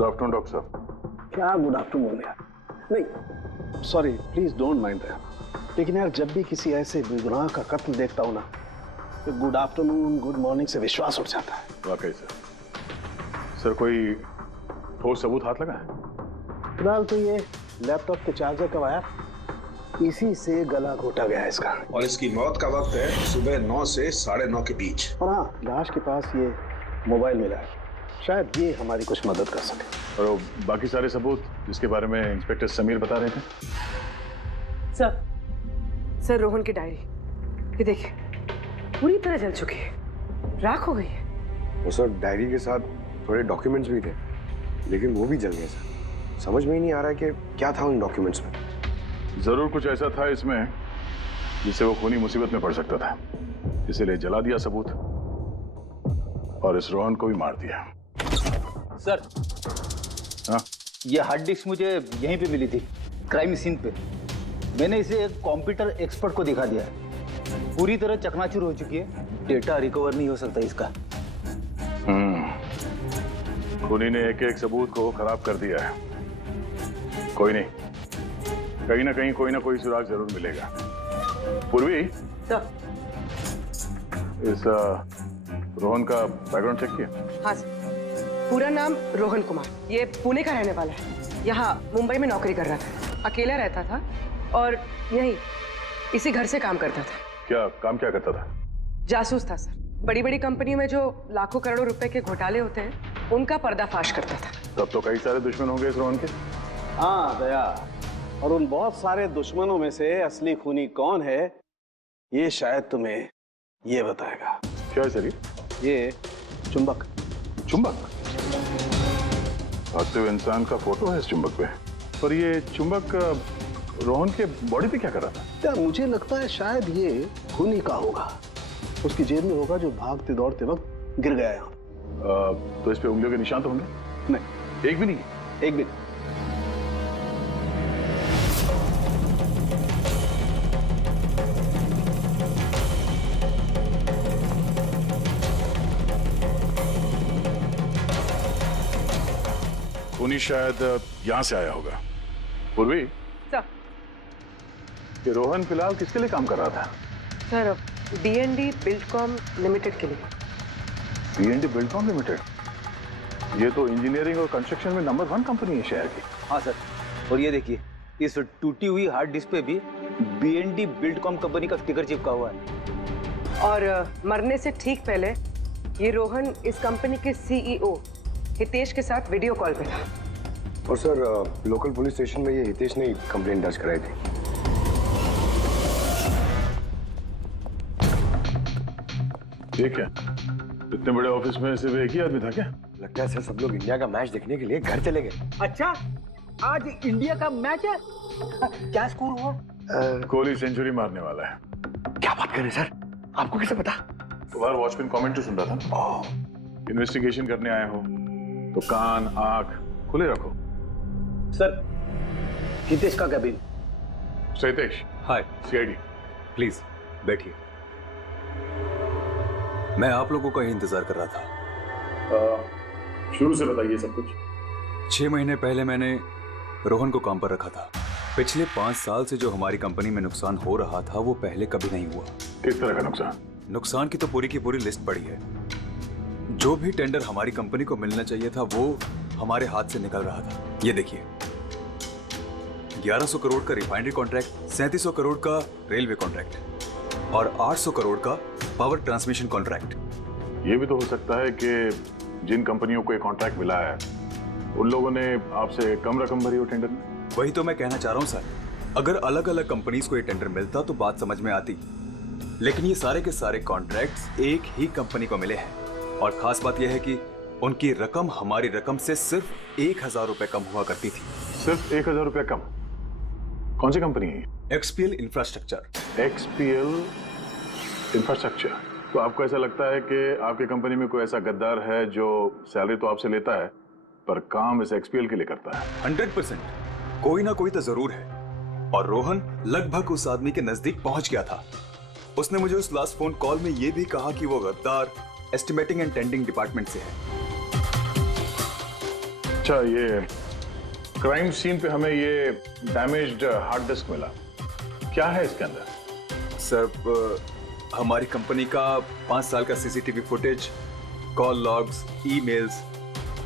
Good afternoon doctor साहब। क्या good afternoon यार? नहीं sorry, please don't mind that. लेकिन यार जब भी किसी ऐसे बेगुनाह का कत्ल देखता हूं ना तो गुड आफ्टरनून गुड मॉर्निंग से विश्वास उठ जाता है। वाकई सर कोई ठोस सबूत हाथ लगा है? फिलहाल तो ये लैपटॉप के चार्जर का वायर, इसी से गला घोटा गया है इसका। और इसकी मौत का वक्त है सुबह 9 से 9:30 के बीच। और हाँ, लाश के पास ये मोबाइल मिला है, शायद ये हमारी कुछ मदद कर सके। और बाकी सारे सबूत जिसके बारे में इंस्पेक्टर समीर बता रहे थे? सर रोहन की डायरी, ये देखिए पूरी तरह जल चुकी है, राख हो गई है। वो सर डायरी के साथ थोड़े डॉक्यूमेंट्स भी थे, लेकिन वो भी जल गए सर। समझ में ही नहीं आ रहा है कि क्या था उन डॉक्यूमेंट्स में। जरूर कुछ ऐसा था इसमें जिससे वो खूनी मुसीबत में पड़ सकता था, इसीलिए जला दिया सबूत और इस रोहन को भी मार दिया। सर हाँ? ये हार्ड डिस्क मुझे यहीं पे मिली थी, क्राइम सीन पे। मैंने इसे एक कंप्यूटर एक्सपर्ट को दिखा दिया, पूरी तरह चकनाचूर हो चुकी है, डेटा रिकवर नहीं हो सकता इसका। खूनी ने एक एक सबूत को खराब कर दिया है। कोई नहीं, कहीं ना कहीं कोई ना कोई सुराग जरूर मिलेगा। पूर्वी सर। इस रोहन का बैकग्राउंड चेक किया? हाँ सर, पूरा नाम रोहन कुमार, ये पुणे का रहने वाला है, यहाँ मुंबई में नौकरी कर रहा था, अकेला रहता था और यहीं इसी घर से काम करता था। क्या काम क्या करता था? जासूस था सर, बड़ी बड़ी कंपनियों में जो लाखों करोड़ों रुपए के घोटाले होते हैं उनका पर्दाफाश करता था। तब तो कई सारे दुश्मन होंगे इस रोहन के। हाँ दया, और उन बहुत सारे दुश्मनों में से असली खूनी कौन है ये शायद तुम्हें ये बताएगा। क्या है सर ये चुंबक। चुंबक? भागते हुए इंसान का फोटो है इस चुंबक पे, पर ये चुंबक रोहन के बॉडी पे क्या कर रहा था? क्या मुझे लगता है शायद ये खूनी का होगा, उसकी जेब में होगा जो भागते दौड़ते वक्त गिर गया यहाँ। तो इस पे उंगलियों के निशान तो होंगे? नहीं, एक भी नहीं? एक भी। खूनी शायद यहाँ से आया होगा। पूर्वी सर। ये रोहन फिलहाल किसके लिए काम कर रहा था? सर D&D बिल्डकॉम लिमिटेड के लिए। D&D Buildcom limited? ये तो इंजीनियरिंग और कंस्ट्रक्शन में नंबर 1 कंपनी है शहर की। हाँ सर, और ये देखिए इस टूटी हुई हार्ड डिस्क पे भी B&D बिल्डकॉम कंपनी का स्टिकर चिपका हुआ है। और मरने से ठीक पहले ये रोहन इस कंपनी के CEO हितेश के साथ वीडियो कॉल पे था। और सर लोकल पुलिस स्टेशन में ये हितेश ने कंप्लेंट दर्ज कराई थी। ठीक है, इतने बड़े ऑफिस में सिर्फ एक ही आदमी था क्या? लगता है सर सब लोग इंडिया का मैच देखने के लिए घर चले गए। अच्छा, आज इंडिया का मैच है? क्या स्कोर हुआ? कोहली सेंचुरी मारने वाला है। क्या बात कर रहे हैं सर, आपको कैसे पता? तुम्हारा वॉचमैन कमेंट्री सुन रहा था। इन्वेस्टिगेशन करने आए हो तो कान आंख खुले रखो। सर, हितेश का cabin. Hitesh. Hi. CID। Please बैठिए, मैं आप लोगों का ही इंतजार कर रहा था। शुरू से बताइए सब कुछ। 6 महीने पहले मैंने रोहन को काम पर रखा था। पिछले 5 साल से जो हमारी कंपनी में नुकसान हो रहा था वो पहले कभी नहीं हुआ। किस तरह का नुकसान? नुकसान की तो पूरी की पूरी लिस्ट पड़ी है। जो भी टेंडर हमारी कंपनी को मिलना चाहिए था वो हमारे हाथ से निकल रहा था। ये देखिए, 1100 करोड़ का रिफाइनरी कॉन्ट्रैक्ट, 3700 करोड़ का रेलवे कॉन्ट्रैक्ट और 800 करोड़ का पावर ट्रांसमिशन कॉन्ट्रैक्ट। ये भी तो हो सकता है कि जिन कंपनियों को ये कॉन्ट्रैक्ट मिला है उन लोगों ने आपसे कम रकम भरी हो टेंडर में। वही तो मैं कहना चाह रहा हूं सर, अगर अलग अलग कंपनीज को ये टेंडर मिलता तो बात समझ में आती, लेकिन ये सारे के सारे कॉन्ट्रैक्ट्स एक ही कंपनी को मिले हैं। और खास बात यह है कि उनकी रकम हमारी रकम से सिर्फ 1000 रुपए कम हुआ करती थी। सिर्फ 1000 रुपया कम? कौन सी कंपनी है? XPL infrastructure. XPL infrastructure. तो आपको ऐसा लगता है कि आपकी कंपनी में कोई ऐसा गद्दार है जो सैलरी तो आपसे लेता है पर काम इस XPL के लिए करता है? 100% कोई ना कोई तो जरूर है। और रोहन लगभग उस आदमी के नजदीक पहुंच गया था। उसने मुझे उस लास्ट फोन कॉल में यह भी कहा कि वो गद्दार एस्टिमेटिंग एंड टेंडिंग डिपार्टमेंट से है। अच्छा, ये क्राइम सीन पे हमें ये डैमेज्ड हार्ड डिस्क मिला, क्या है इसके अंदर? सर, हमारी कंपनी का 5 साल का CCTV footage, call logs, emails,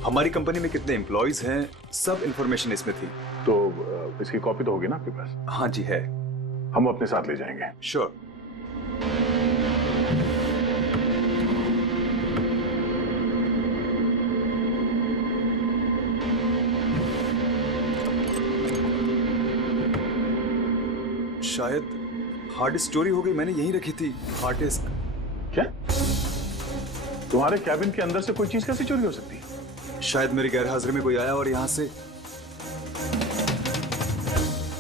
हमारी कंपनी में कितने एम्प्लॉयज हैं, सब इंफॉर्मेशन इसमें थी। तो इसकी कॉपी तो होगी ना आपके पास? हाँ जी है। हम अपने साथ ले जाएंगे। श्योर। शायद हार्ड डिस्क चोरी हो गई, मैंने यहीं रखी थी हार्ड डिस्क। क्या? तुम्हारे कैबिन के अंदर से कोई चीज कैसे चोरी हो सकती है? शायद मेरी गैरहाजिरी में कोई आया और यहाँ से।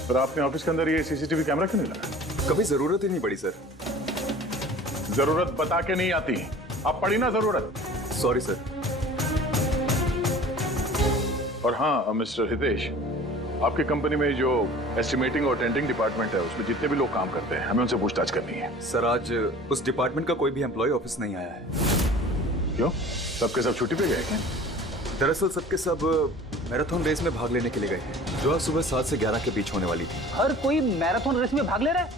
पर आपने ऑफिस के अंदर ये सीसीटीवी कैमरा क्यों नहीं लगा? कभी जरूरत ही नहीं पड़ी सर। जरूरत बता के नहीं आती, अब पड़ी ना जरूरत। Sorry sir. और हाँ मिस्टर हितेश, आपकी कंपनी में जो एस्टिमेटिंग और टेंडरिंग डिपार्टमेंट है उसमें जितने भी लोग काम करते हैं हमें उनसे पूछताछ करनी है। सर, आज उस डिपार्टमेंट का कोई भी एम्प्लॉय ऑफिस नहीं आया है। क्यों? सबके सब छुट्टी पे गए क्या? दरअसल सबके सब मैराथन रेस में भाग लेने के लिए गए हैं, जो आज सुबह 7 से 11 के बीच होने वाली थी। हर कोई मैराथन रेस में भाग ले रहा है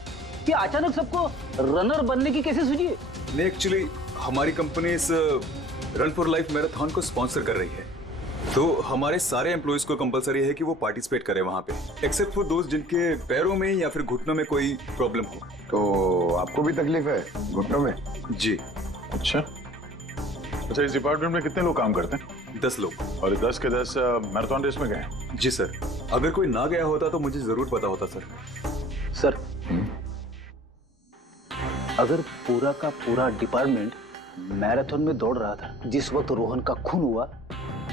कि अचानक सबको रनर बनने की कैसे सूझी? नहीं, एक्चुअली हमारी कंपनी इस रन फॉर लाइफ मैराथन को स्पॉन्सर कर रही है, तो हमारे सारे एम्प्लॉयज को कंपलसरी है कि वो पार्टिसिपेट करें वहां पे, एक्सेप्ट फॉर दोस्त जिनके पैरों में या फिर घुटनों में कोई प्रॉब्लम हो। तो आपको भी तकलीफ है घुटनों में? जी। अच्छा, इस डिपार्टमेंट में कितने लोग काम करते हैं? 10 लोग। और 10 के 10 मैराथन रेस में गए? जी सर। अगर कोई ना गया होता तो मुझे जरूर पता होता सर। सर, अगर पूरा का पूरा डिपार्टमेंट मैराथन में दौड़ रहा था जिस वक्त रोहन का खून हुआ,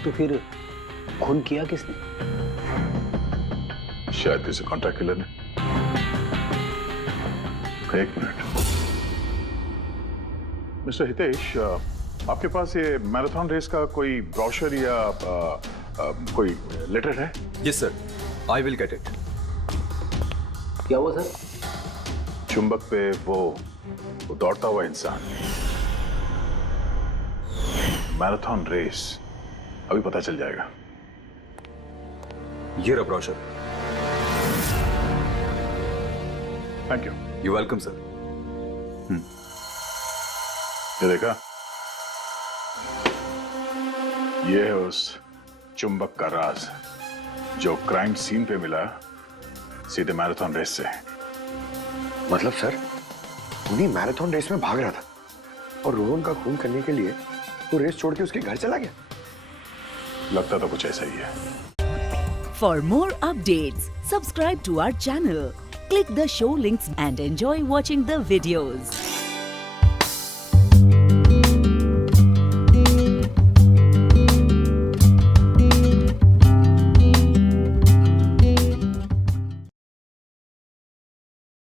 तो फिर खून किया किसने? शायद किसी कॉन्ट्रैक्ट किलर ने। एक मिनट मिस्टर हितेश, आपके पास ये मैराथन रेस का कोई ब्रोशर या कोई लेटर है? Yes sir, I will get it. क्या हुआ सर? चुंबक पे वो दौड़ता हुआ इंसान, मैराथन रेस, अभी पता चल जाएगा। ये रहा brochure. Thank you. You welcome sir. ये देखा, ये है उस चुंबक का राज जो क्राइम सीन पे मिला सीधे मैराथन रेस से। मतलब सर, उन्हीं मैराथन रेस में भाग रहा था और रोहन का खून करने के लिए वो रेस छोड़ के उसके घर चला गया। लगता तो कुछ ऐसा ही है। For more updates, subscribe to our channel, click the show links and enjoy watching the videos.